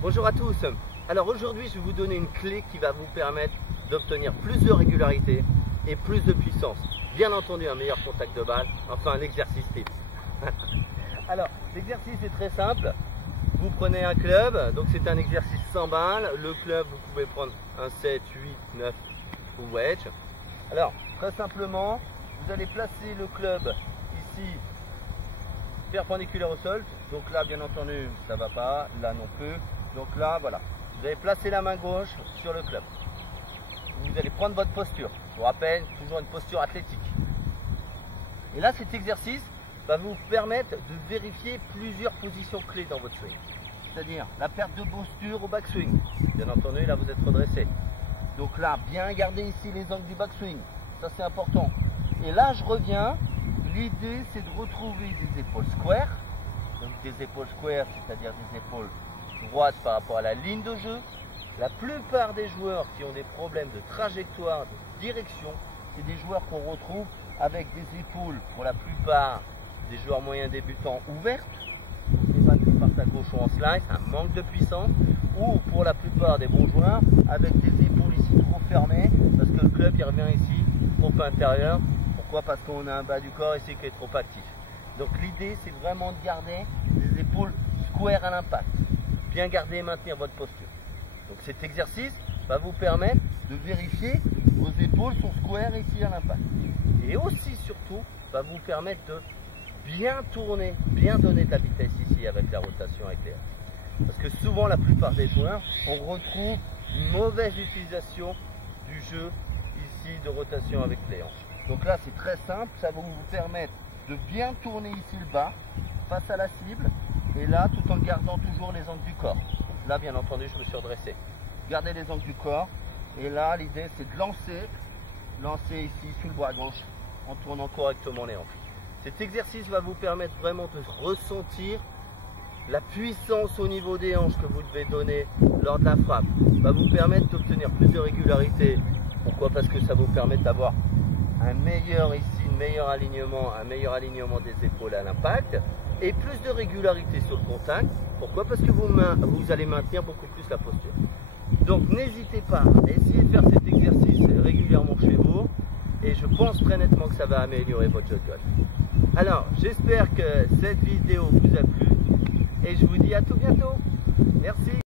Bonjour à tous. Alors aujourd'hui je vais vous donner une clé qui va vous permettre d'obtenir plus de régularité et plus de puissance. Bien entendu un meilleur contact de balle, enfin un exercice type. Alors l'exercice est très simple. Vous prenez un club, donc c'est un exercice sans balle. Le club vous pouvez prendre un 7, 8, 9 ou wedge. Alors très simplement vous allez placer le club ici perpendiculaire au sol. Donc là bien entendu ça va pas, là non plus. Donc là, voilà, vous allez placer la main gauche sur le club. Vous allez prendre votre posture. Je vous rappelle, toujours une posture athlétique. Et là, cet exercice va vous permettre de vérifier plusieurs positions clés dans votre swing. C'est-à-dire la perte de posture au backswing. Bien entendu, là, vous êtes redressé. Donc là, bien garder ici les angles du backswing. Ça, c'est important. Et là, je reviens. L'idée, c'est de retrouver des épaules square. Donc des épaules square, c'est-à-dire des épaules droite par rapport à la ligne de jeu. La plupart des joueurs qui ont des problèmes de trajectoire, de direction, c'est des joueurs qu'on retrouve avec des épaules, pour la plupart des joueurs moyens débutants, ouvertes, et pas qui partent à gauche ou en slice, un manque de puissance, ou pour la plupart des bons joueurs, avec des épaules ici trop fermées, parce que le club il revient ici, trop intérieur. Pourquoi? Parce qu'on a un bas du corps ici qui est trop actif. Donc l'idée c'est vraiment de garder des épaules square à l'impact. Bien garder et maintenir votre posture. Donc cet exercice va vous permettre de vérifier vos épaules sont square ici à l'impact. Et aussi surtout va vous permettre de bien tourner, bien donner de la vitesse ici avec la rotation avec les hanches. Parce que souvent la plupart des joueurs, on retrouve une mauvaise utilisation du jeu ici de rotation avec les hanches. Donc là c'est très simple, ça va vous permettre de bien tourner ici le bas face à la cible. Et là, tout en gardant toujours les angles du corps. Là, bien entendu, je me suis redressé. Gardez les angles du corps. Et là, l'idée, c'est de lancer ici sous le bras gauche en tournant correctement les hanches. Cet exercice va vous permettre vraiment de ressentir la puissance au niveau des hanches que vous devez donner lors de la frappe. Va vous permettre d'obtenir plus de régularité. Pourquoi? Parce que ça vous permet d'avoir un meilleur alignement des épaules à l'impact et plus de régularité sur le contact. Pourquoi? Parce que vous allez maintenir beaucoup plus la posture. Donc n'hésitez pas à essayer de faire cet exercice régulièrement chez vous et je pense très nettement que ça va améliorer votre jeu de golf. Alors j'espère que cette vidéo vous a plu et je vous dis à tout bientôt. Merci.